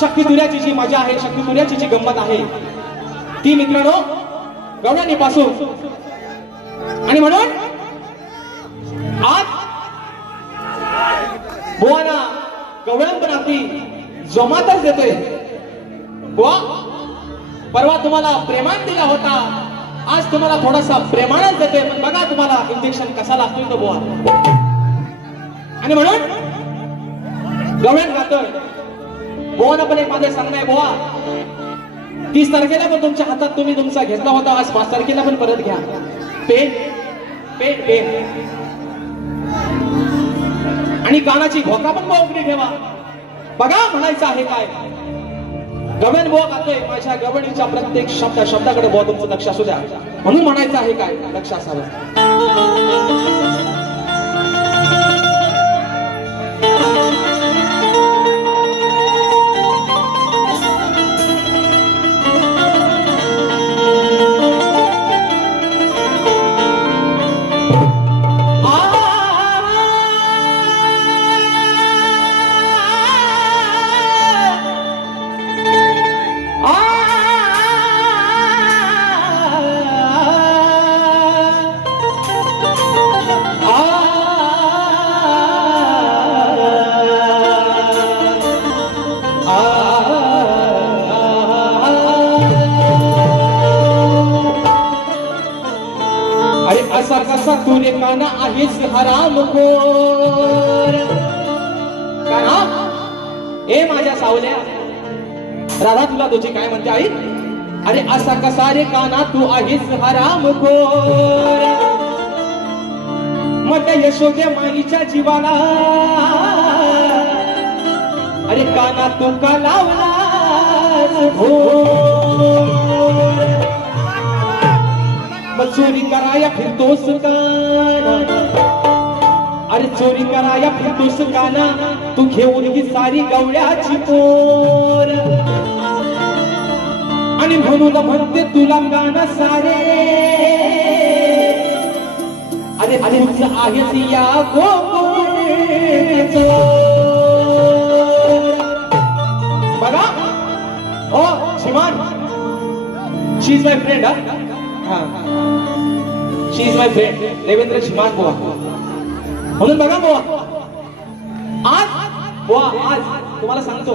शक्ती तुऱ्याची जी मजा आहे, शक्ती तुऱ्याची जी गंमत आहे ती मित्रांनो गवळणी पासून। आणि म्हणून आज बुवाना गवळणपणाची जोमातच देतोय। बुवा परवा तुम्हाला प्रेमान दिला होता, आज तुम्हाला थोडासा प्रेमानच देतोय, पण बघा तुम्हाला इंजेक्शन कसा लागतोय तो बुवा। आणि म्हणून गवळण गातोय। बुवाना पण एक माझं सांगणं आहे बुवा, 30 तारखेला पण तुमच्या हातात तुम्ही तुमचा घेतला होता, आज 5 तारखेला पण परत घ्या। पेन पेन पेन आणि कानाची घोका पण उघडी ठेवा, बघा म्हणायचं आहे काय। गवळण बुवा गातोय, माझ्या गवळणीच्या प्रत्येक शब्दाकडे बुवा तुमचं लक्ष असू द्या, म्हणून म्हणायचं आहे काय, लक्ष असावं। कसा तुरे काना आहेस हरामखोर, काना ए माझ्या सावल्या, राधा तुला तुझी काय म्हणते आई? अरे असा कसा रे काना तू आहेस हरामखोर, मग यशोदे माईच्या जीवाला अरे काना तू का लावलास घोर, मग चोरी कराया फिरतोस काना, अरे चोरी कराया फिरतोस काना, तू घेऊन ही सारी गवळ्याची पोर, आणि म्हणून म्हणते तुला गाणं सारे, अरे अरे आहेस या गोकुळचोर। बघा ओ श्रीमान, she is my friend, she is my friend Devendra श्रीमान बुवा। म्हणून बघा बुवा, आज बुवा आज तुम्हाला सांगतो,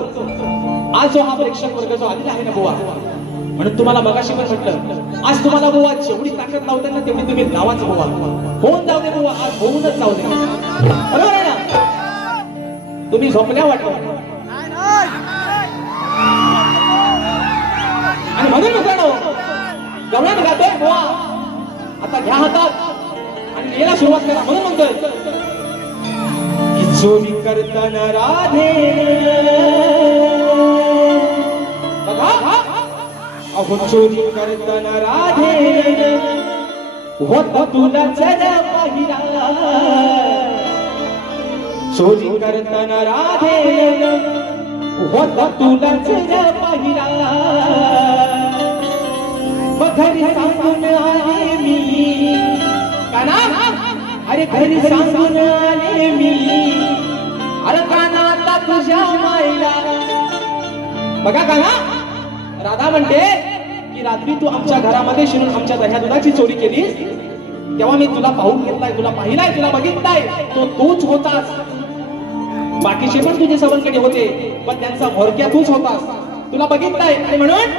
आज जो हा प्रेक्षक वर्ग जो आलेला आहे ना बुवा, म्हणून तुम्हाला मगाशी पण म्हटलं, आज तुम्हाला बुवा जेवढी ताकद लावते ना तेवढी तुम्ही लावाच बुवा, होऊन जाऊ दे बुवा, आज होऊनच जाऊ दे, बरोबर आहे ना? तुम्ही झोपल्या वाटलं, आणि म्हणून मित्रांनो गवळण गातोय बुवा, आता घ्या हातात आणि याला सुरुवात करा। म्हणून म्हणतोय की चोरी करताना राधे, बघा अहो चोरी करताना राधे, होता तुला जरा पाहिला, चोरी करताना राधे, होता तुला जरा पाहिला, घरी सांगून आले मी काना, अरे घरी सांगून आले मी, अरे काना आता तुझ्या माईला। बघा काना, राधा म्हणते की रात्री तू आमच्या घरामध्ये शिरून आमच्या दह्या दुधाची चोरी केलीस, तेव्हा मी तुला पाहून घेतलाय, तुला पाहिलाय, तुला बघितलाय, तो तूच होतास, बाकीचे पण तुझे सवंगडी होते, पण त्यांचा भोरक्या तूच होतास, तुला बघितलाय। आणि म्हणून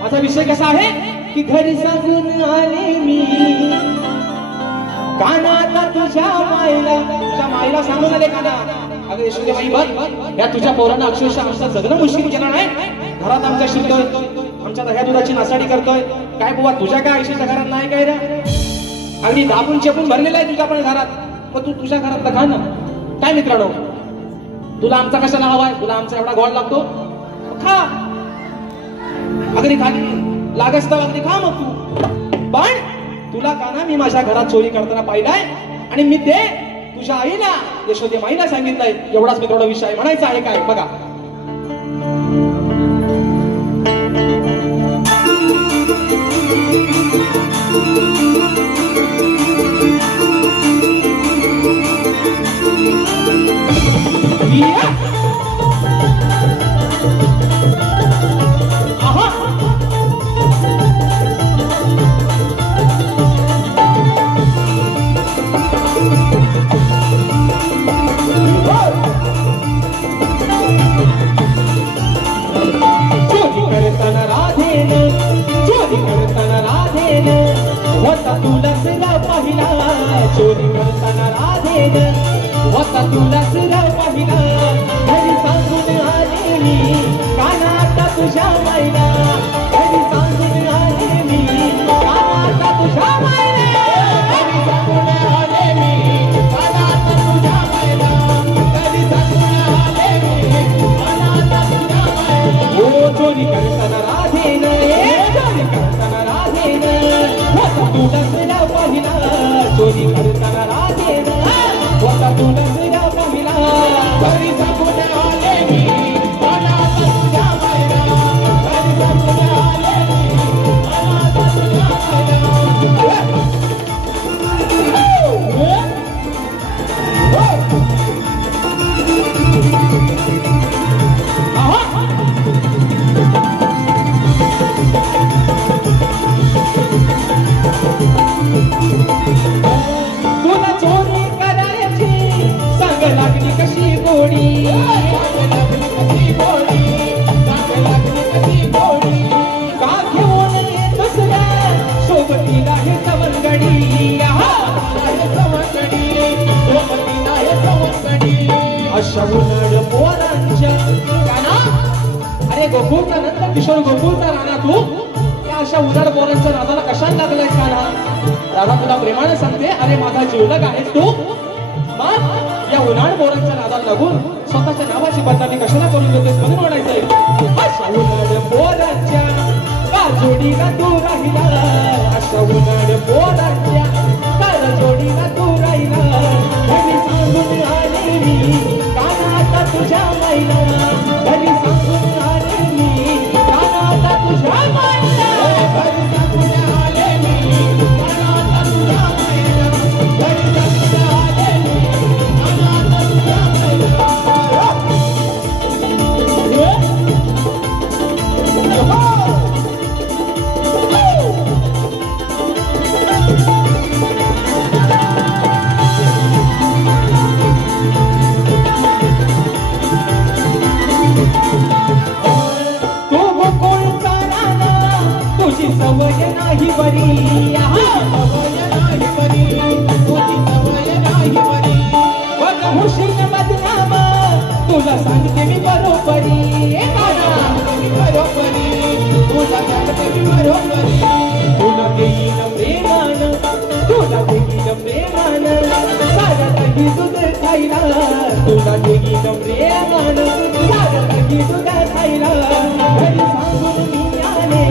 माझा विषय कसा आहे की घरी सांगून आले मी काना, आता तुझ्या माईला सांगून आले काना, अगं यशोदेबाई बघ, या तुझ्या पोरांना अक्षरशः आमचं जगणं मुश्किल केलं नाही, घरात आमच्या शिरतोय, आमच्या दह्या दुधाची नासाडी करतोय, काय बुवा तुझ्या काय आयुष्याच्या घरात नाही काय रे, अगदी दाबून चेपून भरलेला आहे तुझ्या पण घरात, मग तू तुझ्या घरात खा ना। काय मित्रांनो, तुला आमचा कशाला हवाय, तुला आमचा एवढा गोड लागतो, खा, अगदी खा लागस तर अगदी खा मग तू, पण तुला काना मी माझ्या घरात चोरी करताना पाहिलाय, आणि मी ते तुझ्या आईला यशोदे माईला सांगितलंय, एवढाच मित्रांनो विषय म्हणायचा आहे काय बघा। तुझ्या मायला घरी सांगून आले मी आता तुझ्या मायला घरी सांगून आले मी आता तुझ्या मायला घरी सांगून आले मी आता तुझ्या मायला ओ चोरी करताना राधेन चोरी करताना राधेन होता तू डसला पहिला चोरी करताना राधेन होता तू डसला पहिला घरी सांगून आले मी आता तुझ्या मायला घरी सांगून आले मी आता तुझ्या मायला तुला चोरी करायची सांग लागली कशी गोडी का घेऊन दुसऱ्या सोबतीला हे सवंगडी अशा उन्हाळ पोरांच्या अरे गोकुळचा नंतर किशोर गोकुळचा राणा तू त्या अशा उन्हाळ पोरांच्या नादाला कशाला लागलाय काना दादा तुला प्रेमाने सांगते अरे माझा जीवलग आहेस तू मग या उन्हाळ पोरांच्या नादाला लागून स्वतःच्या नावाची बदनामी कशाला करून देतेस म्हणून म्हणायचंय अशा उन्हाळ पोरांच्या का जोडीला तू राहिला अशा उन्हाळ पोरांच्या का जोडीला तू राहिला घरी सांगून आले मी काना आता तुझ्या मायला घरी सांगून आले मी काना आता तुझ्या मायला घरी सांगून आले मी काना आता तुझ्या मायला घरी सांगून आले मी काना आता तुझ्या मायला तुझी सवय नाही बरी सवय नाही बरी तुझी सवय नाही बरी बघ हुशीर बदनाम तुला सांगते मी बरोबरी तुला सांगते मी बरोबरी तुला देईन प्रेमान तुला देईन प्रेमान सारं काही तुझं खायला तुला देईन प्रेमान सारं काही तुझं खायला घरी सांगून मी आले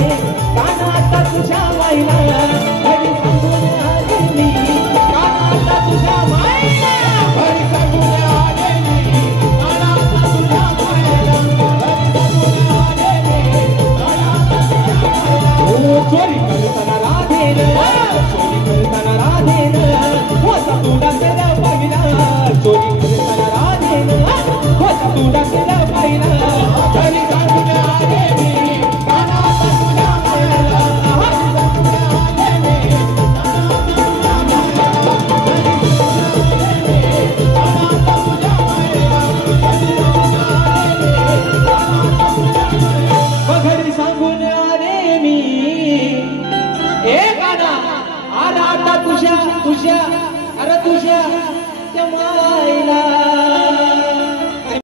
काना आता तुझ्या मायला घरी सांगून आले मी काना आता तुझ्या मायला घरी सांगून आले मी काना आता तुझ्या मायला घरी सांगून आले मी काना आता तुझ्या मायला ओ चोरी करताना राधेन चोरी करताना राधेन होता तू डाकेला पाहिला चोरी करताना राधेन होता तू डाकेला पाहिला घरी सांगून आले मी काना आता तुझ्या मायला घरी सांगून आले मी एक आना आला आता तुझ्या तुझ्या अरे तुझ्या त्या मायला